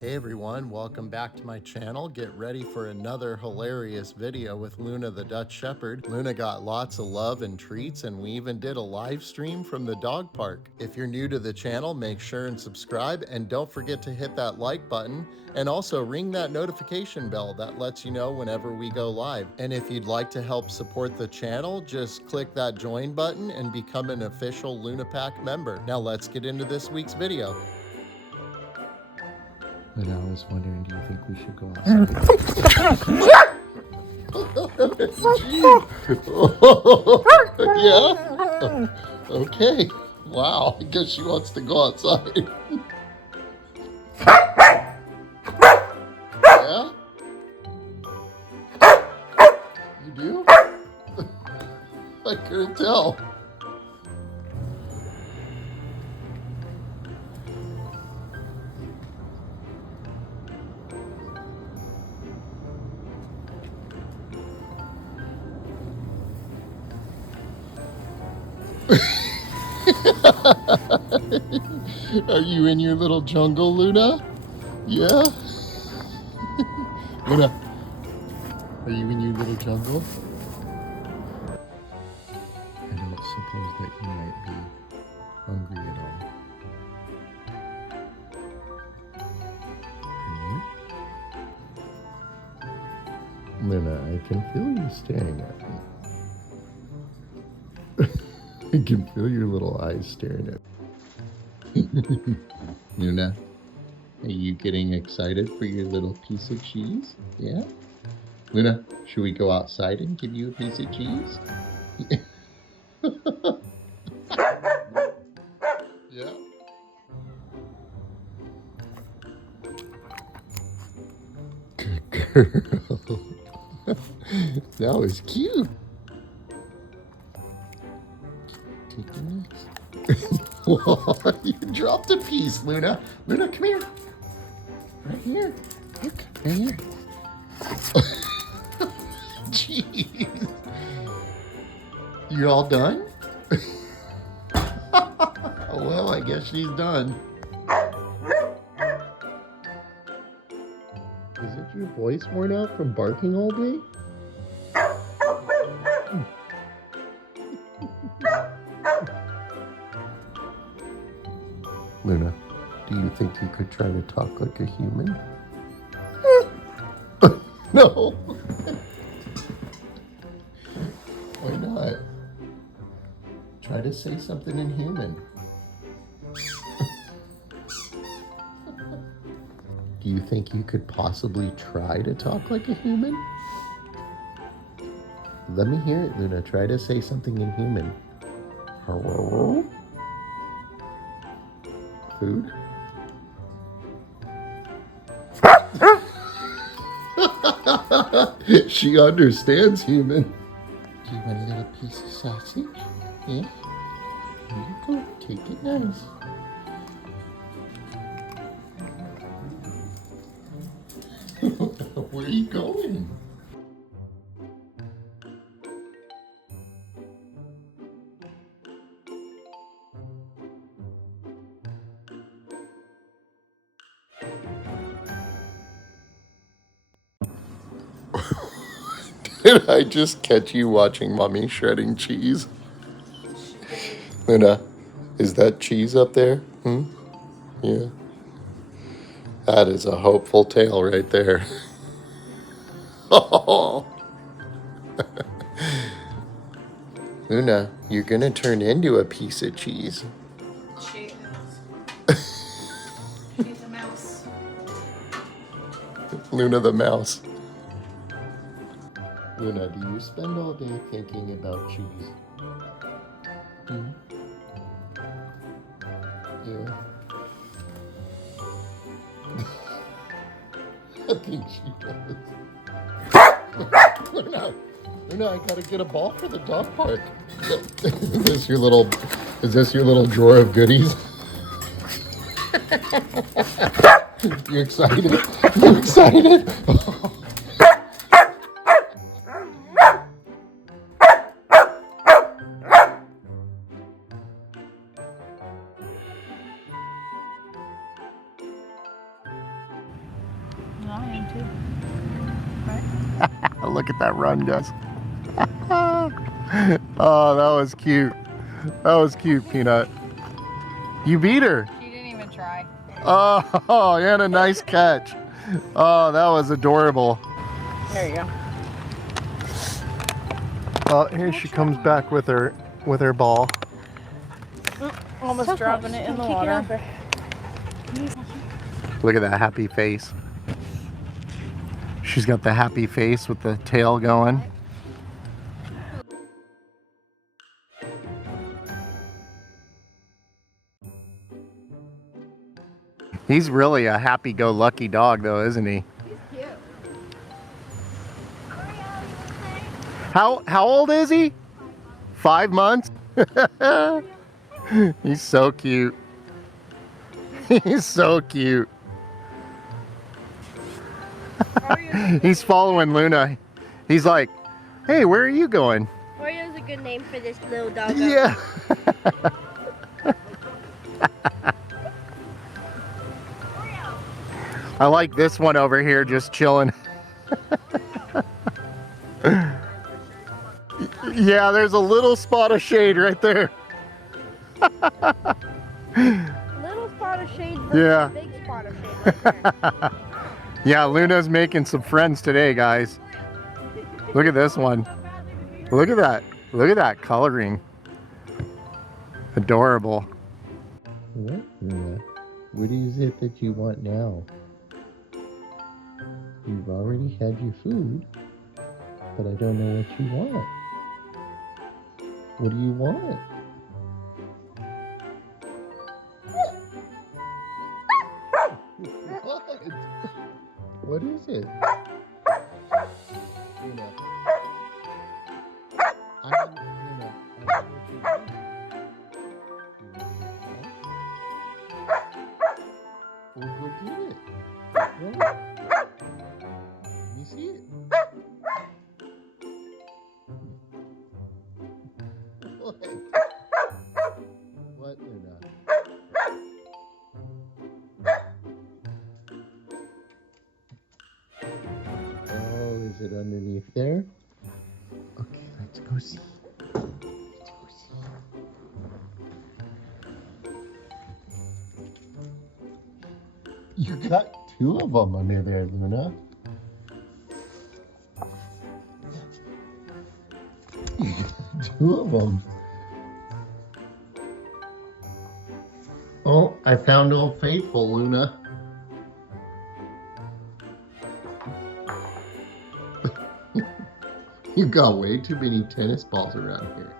Hey everyone, welcome back to my channel. Get ready for another hilarious video with Luna the Dutch Shepherd. Luna got lots of love and treats, and we even did a live stream from the dog park. If you're new to the channel, make sure and subscribe, and don't forget to hit that like button, and also ring that notification bell that lets you know whenever we go live. And if you'd like to help support the channel, just click that join button and become an official Luna Pack member. Now let's get into this week's video. And I was wondering, do you think we should go outside? Yeah? Okay. Wow, I guess she wants to go outside. Yeah? You do? I couldn't tell. Are you in your little jungle, Luna? Yeah? Luna, are you in your little jungle? I don't suppose that you might be hungry at all. Are you? Luna, I can feel you staring at me. I can feel your little eyes staring at me. Luna, are you getting excited for your little piece of cheese? Yeah? Luna, should we go outside and give you a piece of cheese? Yeah? Good girl. That was cute. Take the next. Whoa, you dropped a piece, Luna. Luna, come here. Right here. Look, right here. Jeez. You all done? Well, I guess she's done. Is it your voice worn out from barking all day? Luna, do you think you could try to talk like a human? No. Why not? Try to say something in human. Do you think you could possibly try to talk like a human? Let me hear it, Luna. Try to say something in human. Hello? Food? She understands human. Do you want a little piece of sausage? Yeah? Here you go. Take it nice. Where are you going? Did I just catch you watching Mommy shredding cheese? Luna, is that cheese up there? Yeah. That is a hopeful tale right there. Oh. Luna, you're gonna turn into a piece of cheese. She is. She's a mouse. Luna the mouse. Luna, do you spend all day thinking about cheese? Yeah. I think she does. Luna, I gotta get a ball for the dog park. Is this your little drawer of goodies? You excited? You excited? too. Right? Look at that run, guys. Oh, that was cute. That was cute, Peanut. You beat her. She didn't even try. Oh, and a nice catch. Oh, that was adorable. There you go. Well, here she comes back with her ball. Almost dropping it in the water. Look at that happy face. She's got the happy face with the tail going. He's really a happy-go-lucky dog, though, isn't he? He's cute. How old is he? 5 months? He's so cute. He's so cute. He's following Luna. He's like, hey, where are you going? Oreo is a good name for this little dog. Yeah. I like this one over here just chilling. Yeah, there's a little spot of shade right there. Little spot of shade versus Yeah. big spot of shade right there. Yeah, Luna's making some friends today, guys. Look at this one. Look at that. Look at that coloring. Adorable. What, Luna? What is it that you want now? You've already had your food, but I don't know what you want. What do you want? What is it? Luna. I know what you want. Well, go get it. Yeah. You see it? What? What, Luna? Oh, is it underneath there? Okay, let's go see. Let's go see. You got 2 of them under there, Luna. You got 2 of them. Oh, I found Old Faithful, Luna. You got way too many tennis balls around here.